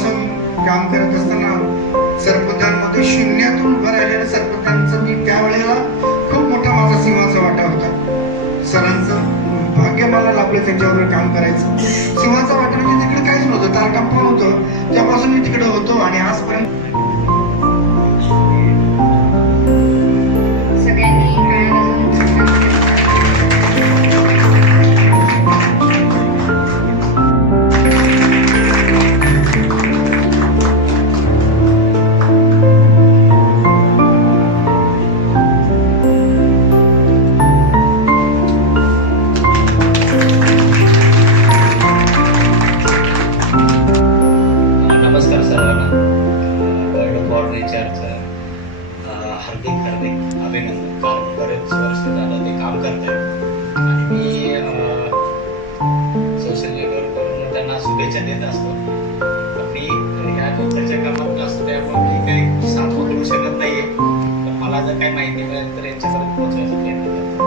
वर्षापासून काम करत असताना सरपंचांमध्ये शून्यातून उभं राहिलेल्या सरपंचांचं मी त्यावेळेला खूप मोठा माझा सिंहाचा वाटा होता. सरांचं भाग्य मला लाभलं त्यांच्याबरोबर काम करायचं. सिंहाचा वाटा म्हणजे तिकडे काहीच नव्हतं, तार कंपाऊंड होतं, त्यापासून मी तिकडे होतो आणि आजपर्यंत हार्दिक अभिनंदन. कारण बरेच वर्ष झालं ते काम करतात आणि मी सोशल मीडियावर करून त्यांना शुभेच्छा देत असतो. मी या त्याच्या कामात असतो त्यामुळे मी काही सांगू करू शकत नाहीये, पण मला जर काही माहिती मिळेल तर यांच्यापर्यंत पोहोचवायचा प्रयत्न करतो.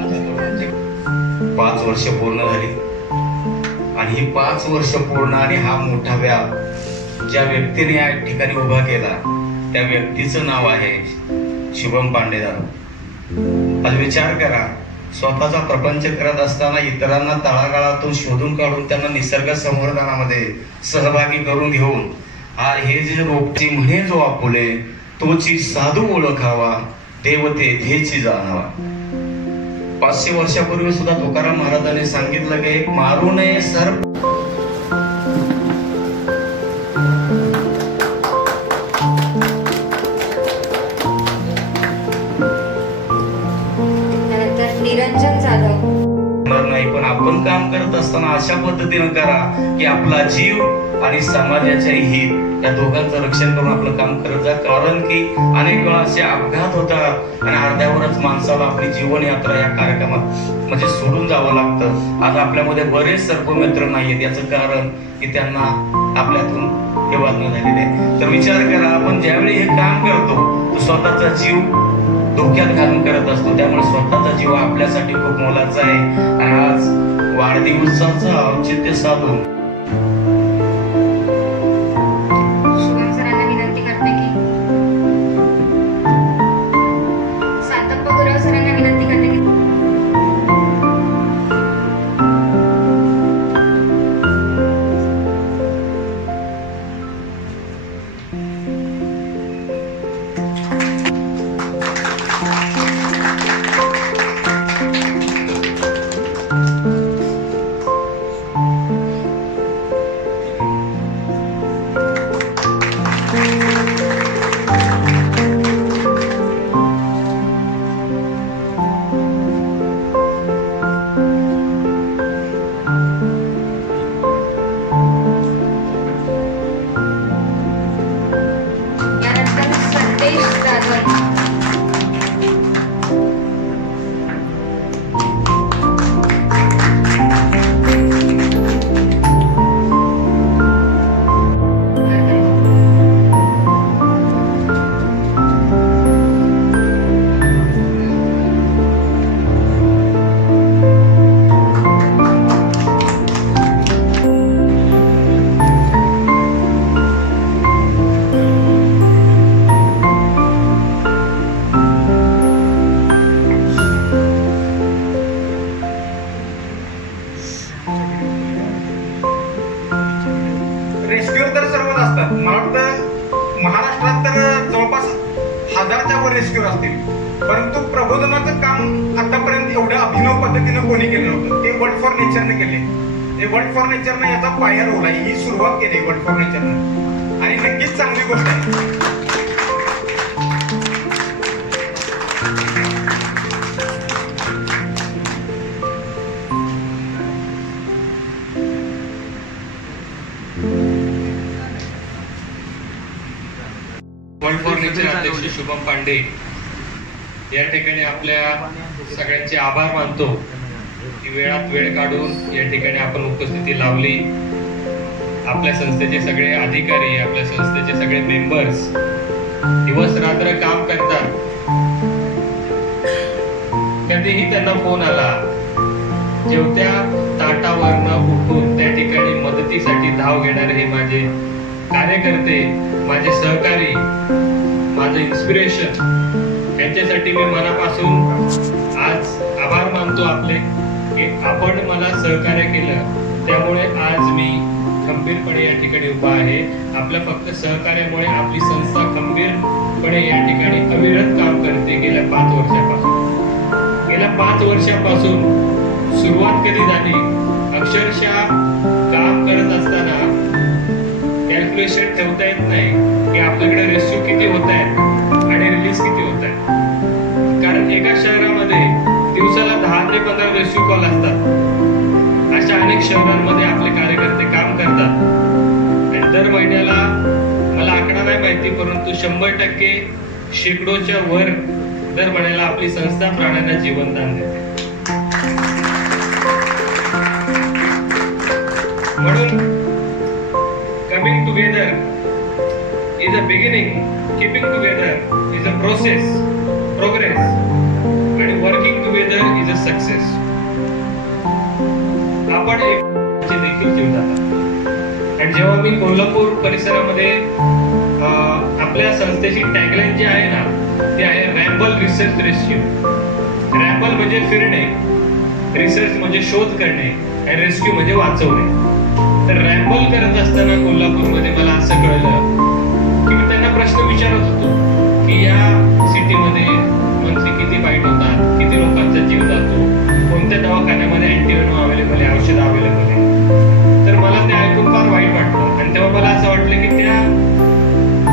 माझ्याकडून 5 वर्ष पूर्ण झाली आणि ही 5 वर्ष पूर्ण आणि हा मोठा व्याप ज्या व्यक्तीने या ठिकाणी उभा केला त्या व्यक्तीचं नाव आहे शुभम पांडेदार. आज विचार करा, स्वतःचा प्रपंच करत असताना इतरांना तळागाळातून शोधून काढून त्यांना निसर्ग संवर्धनामध्ये सहभागी करून घेऊन हे जे रोपची म्हणे जो आपुले तोची साधू ओळखावा देवते धेची जाणावा. 500 वर्षापूर्वी सुद्धा तुकाराम महाराजांनी सांगितलं की मारू नये सर्प. नाही, पण आपण काम करत असताना अशा पद्धतीनं करा की आपला जीव आणि समाजाचे हित या दोघांचं रक्षण करून आपलं काम करत जा. कारण की अनेक वेळा असे अपघात होतात आणि अर्ध्यावरच माणसाला आपली जीवन यात्रा या कार्यक्रमात म्हणजे सोडून जावं लागतं. आज आपल्यामध्ये बरेच सर्पमित्र नाहीयेत, याचं कारण की त्यांना आपल्यातून हे वागणं झालेलं आहे. तर विचार करा, आपण ज्यावेळी हे काम करतो तो स्वतःचा जीव धोक्यात घालून करत असतो. त्यामुळे स्वतःचा जीव आपल्यासाठी खूप मोलाचा आहे. आणि आज वाढदिवसाचं औचित्य साधून रेस्क्यू तर सर्वच असतात. मला वाटतं महाराष्ट्रात तर जवळपास 1000च्या वर रेस्क्यू असतील, परंतु प्रबोधनाचं काम आतापर्यंत एवढ्या अभिनव पद्धतीनं कोणी केलं नव्हतं. ते वर्ल्ड फॉर नेचरने केले. ते वर्ल्ड फॉर नेचरने याचा पाया रोवला, ही सुरुवात केली वर्ल्ड फॉर नेचरने आणि नक्कीच चांगली गोष्ट आहे. वर्ल्ड फॉर नेचर अध्यक्ष शुभम पांडे या ठिकाणी आपल्या सगळ्यांचे आभार मानतो की वेळात वेळ काढून या ठिकाणी आपण उपस्थिती लावली. आपल्या संस्थेचे सगळे अधिकारी, आपल्या संस्थेचे सगळे मेंबर्स दिवस रात्र काम करतात. कधीही त्यांना फोन आला, जेवत्या ताटावरनं उठून त्या ठिकाणी मदतीसाठी धाव घेणारे हे माझे कार्यकर्ते, माझे सहकारी, माझं इन्स्पिरेशन, यांच्यासाठी मी मनापासून आज आभार मानतो आपले की आपण मला सहकार्य केलं, त्यामुळे आज मी खंबीरपणे या ठिकाणी उभा आहे. आपल्या फक्त सहकार्यामुळे आपली संस्था खंबीरपणे या ठिकाणी अविरत काम करते गेल्या 5 वर्षापासून. गेल्या 5 वर्षापासून सुरुवात कधी झाली, अक्षरशः काम करत असताना कॅल्क्युलेशन ठेवता येत नाही की आपल्याकडे रेस्क्यू किती होत आहेत आणि रिलीज किती होत आहेत. कारण एका शहरामध्ये दिवसाला 10 ते 15 रेस्क्यू कॉल असतात. अशा अनेक शहरांमध्ये आपले कार्यकर्ते काम करतात आणि दर महिन्याला, मला आकडा नाही माहिती, परंतु 100% शेकडोच्या वर दर महिन्याला आपली संस्था प्राण्यांना जीवनदान देते. म्हणून coming together is a beginning, keeping together is a progress आणि working together is a success. आपण एक देखील जीवतात. आणि जेव्हा मी कोल्हापूर परिसरामध्ये आपल्या संस्थेची टॅगलाईन जी आहे ना, ती आहे रॅम्बल रिसर्च रेस्क्यू. रॅम्बल म्हणजे फिरणे, रिसर्च म्हणजे शोध करणे आणि रेस्क्यू म्हणजे वाचवणे. तर रॅम्बल करत असताना कोल्हापूरमध्ये मला असं कळलं की मी त्यांना प्रश्न विचारत होतो की या सिटीमध्ये मंथली किती बाईट होतात, किती लोकांचा जीव जातो, कोणत्या दवाखान्यामध्ये अँटीव्हेनम अवेलेबल आहे, औषध अवेलेबल आहे. तर मला ते ऐकून फार वाईट वाटलं आणि तेव्हा मला असं वाटलं की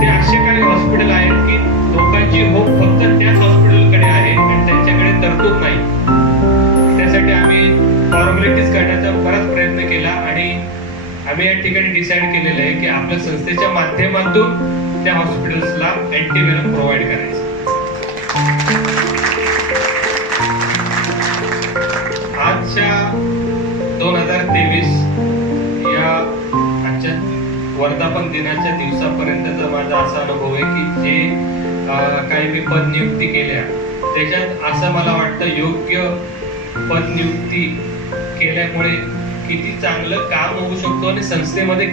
ते असे काही हॉस्पिटल आहेत की लोकांची होप फक्त त्याच हॉस्पिटलकडे आहे आणि त्यांच्याकडे तरतूद नाही. त्यासाठी आम्ही फॉर्मॅलिटीज करण्याचा बराच प्रयत्न केला आणि आम्ही या ठिकाणी डिसाईड केलेलं आहे की आपल्या संस्थेच्या माध्यमातून त्या हॉस्पिटल्सला अँटीव्हेनम प्रोव्हाइड करायचं. आजच्या 2023 या आजच्या वर्धापन दिनाच्या दिवसापर्यंतचा माझा असा अनुभव आहे की जे काही मी पदनियुक्ती केल्या त्याच्यात असं मला वाटतं योग्य पदनियुक्ती केल्यामुळे किती चांगलं काम होऊ शकतो आणि संस्थेमध्ये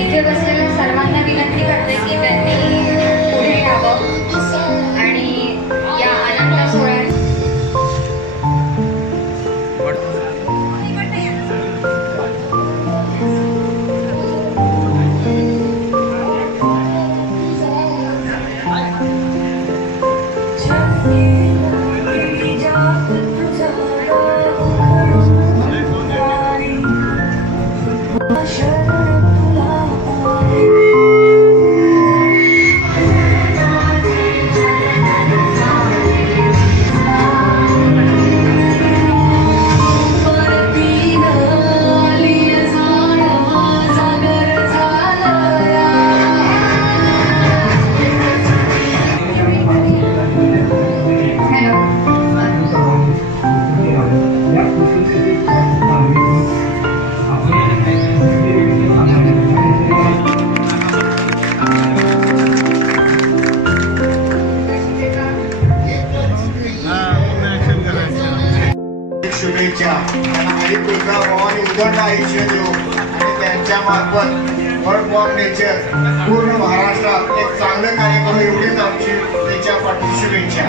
इथे बसलेल्या सर्वांना विनंती करते की त्यांनी पुढे यावं आणि या आनंद सोहळ्यात शुभेच्छा. त्यांना आई तुळजा भवानी उदंड आयुष्य देऊ आणि त्यांच्या मार्फत वर्क फॉर नेचर पूर्ण महाराष्ट्रात एक चांगलं कार्य करू एवढीच आमची त्याच्या पाठी शुभेच्छा.